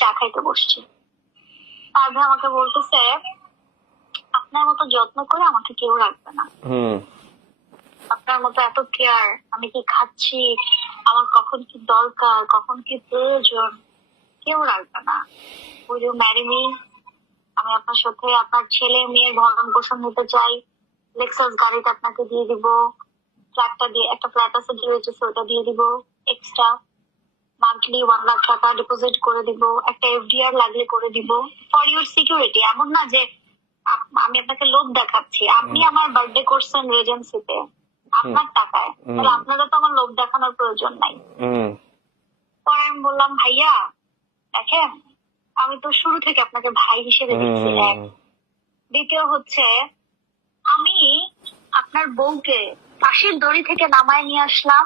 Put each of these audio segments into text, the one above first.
চা খাইতে বসছি। পারভে আমাকে বলতেছে আপনার মতো যত্ন করে আমাকে কেউ রাখবে না, আপনার মতো এত কেয়ার, আমি কি খাচ্ছি, আমার কখন কি দরকার, কখন কি প্রয়োজন, কেউ রাখবে না। Will you marry me? আমি আপনার সাথে আপনার ছেলে মেয়ের ভরণ পোষণ নিতে চাই, লেক্সাস গাড়িটা আপনাকে দিয়ে দিব, ফ্ল্যাটটা দিয়ে, একটা ফ্ল্যাট আছে ডিওএইচএস, ওটা দিয়ে দিব, এক্সট্রা মান্থলি 1 লাখ টাকা ডিপোজিট করে দিব, একটা এফডিআর লাগলে করে দিব, ফর ইউর সিকিউরিটি। এমন না যে আমি আপনাকে লোভ দেখাচ্ছি, আপনি আমার বার্থডে করছেন রেজেন্সিতে আপনার টাকায়, তাহলে আপনারা তো আমার লোভ দেখানোর প্রয়োজন নাই। পরে আমি বললাম ভাইয়া দেখেন, আমি তো শুরু থেকে আপনাকে ভাই হিসেবে দেখছি, এক। দ্বিতীয় হচ্ছে আমি আপনার বউকে ফাঁসির দড়ি থেকে নামায় নিয়ে আসলাম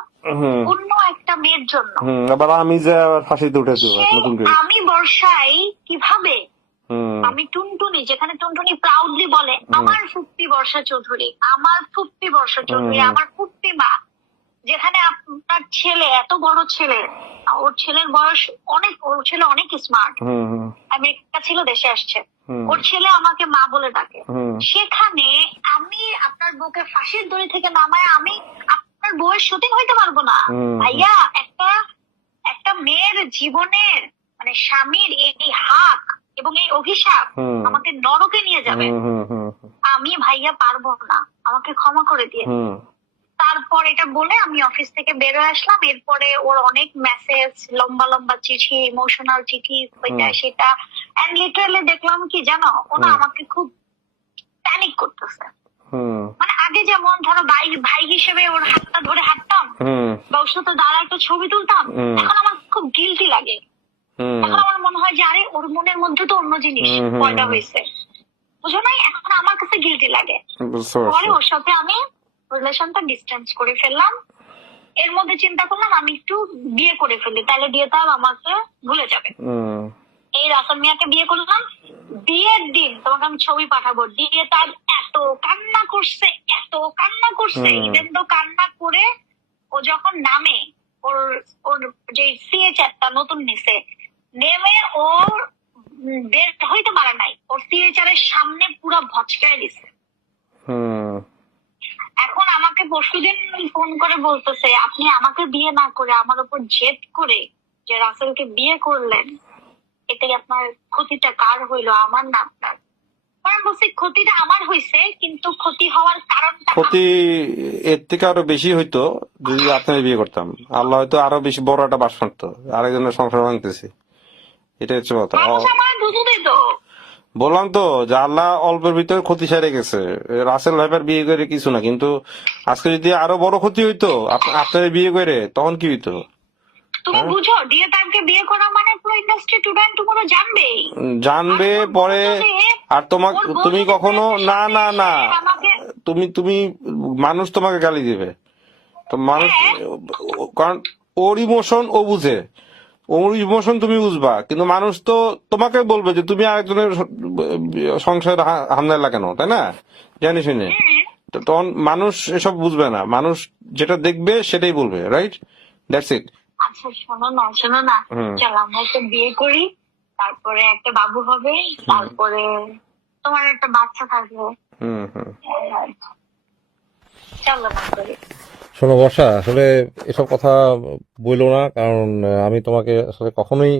অন্য একটা মেয়ের জন্য, আবার আমি যে ফাঁসিতে উঠেছি নতুন করে। আমি বর্ষায় কিভাবে, আমি টুনটুনি, যেখানে টুনটুনি প্রাউডলি বলে আমার ফুপ্পি বর্ষা চৌধুরী, আমার ফুপ্পি বর্ষা চৌধুরী, আমার ফুপ্পি মা, যেখানে আপনার ছেলে, এত বড় ছেলে, ওর ছেলের বয়স অনেক, ওর ছেলে অনেক স্মার্ট, আমেরিকা ছিল, দেশে আসছে, ওর ছেলে আমাকে মা বলে ডাকে, সেখানে আমি আপনার বউকে ফাঁসির দড়ি থেকে নামায় আমি আপনার বউয়ের সতীন হইতে পারবো না। ভাইয়া, একটা মেয়ের জীবনের মানে স্বামীর এই হাক এবং এই অভিশাপ আমাকে নরকে নিয়ে যাবে, আমি ভাইয়া পারবো না, আমাকে ক্ষমা করে দিয়ে। তারপর এটা বলে আমি অফিস থেকে বেরোয় আসলাম। এরপরে ওর অনেক মেসেজ, লম্বা লম্বা চিঠি, ইমোশনাল চিঠি, ওইটা সেটা, এন্ড লিটারালি দেখলাম কি জানো, ওনা আমাকে খুব প্যানিক করতেছে। মানে আগে যেমন ধরো ভাই হিসেবে ওর হাতটা ধরে হাঁটতাম বা ওর সাথে দাঁড়া একটা ছবি তুলতাম, এখন আমার খুব গিল্টি লাগে। এখন আমার মনে হয় যে আরে ওর মনের মধ্যে তো অন্য জিনিস পয়দা হয়েছে, বুঝো নাই, এখন আমার কাছে গিল্টি লাগে। পরে ওর সাথে আমি রিলেশনটা ডিস্টেন্স করে ফেললাম। এর মধ্যে চিন্তা করলাম আমি একটু বিয়ে করে ফেলি, তাহলে বিয়েটা আমাকে ভুলে যাবে। এই রাসেল মিয়াকে বিয়ে করলাম। বিয়ের দিন তোমাকে আমি ছবি পাঠাবো, দিয়ে তার এত কান্না করছে, এত কান্না করছে, ইভেন তো কান্না করে ও যখন নামে, ওর যে সিএচআরটা নতুন নিছে, নেমে ওর বের হইতে পারে নাই, ওর সিএচআর এর সামনে পুরো ভচকায় দিছে। এখন আমাকে পরশুদিন ফোন করে বলতেছে আপনি আমাকে বিয়ে না করে আমার উপর জেদ করে যে রাসেলকে বিয়ে করলেন, এতে আপনার ক্ষতিটা কার হইলো, আমার না আপনার? আমি বলছি ক্ষতিটা আমার হয়েছে, কিন্তু ক্ষতি হওয়ার কারণটা, ক্ষতি এর থেকে আরো বেশি হইতো যদি আপনার বিয়ে করতাম, আল্লাহ হয়তো আরো বেশি বড় একটা বাস মারতো, আরেকজনের সংসার ভাঙতেছি, এটা হচ্ছে কথা। বললাম তো যে আল্লাহ অল্পের ভিতরে ক্ষতি সেরে গেছে, রাসেল ভাইপার বিয়ে করে কিছু না, কিন্তু আজকে যদি আরো বড় ক্ষতি হইতো আপনার বিয়ে করে, তখন কি হইতো? তুমি বুঝো, দিয়ে তাকে বিয়ে করা মানে পুরো ইন্ডাস্ট্রি স্টুডেন্ট তোমরা জানবে পরে। আর তুমি কখনো না না না তুমি মানুষ তোমাকে গালি দিবে, তো মানুষ, কারণ ওর ইমোশন ও বুঝে, ওর ইমোশন তুমি বুঝবা, কিন্তু মানুষ তো তোমাকে বলবে যে তুমি আরেকজনের সংসারে হামলা লাগানো, তাই না, জানি শুনে। তখন মানুষ এসব বুঝবে না, মানুষ যেটা দেখবে সেটাই বলবে, রাইট? That's it. আচ্ছা শোনো না, চলো আমরা একটা বিয়ে করি, তারপরে একটা বাবু হবে, তারপরে তোমার একটা বাচ্চা থাকবে। চলো না করি। শোনো বর্ষা, আসলে এসব কথা বইলো না, কারণ আমি তোমাকে আসলে কখনোই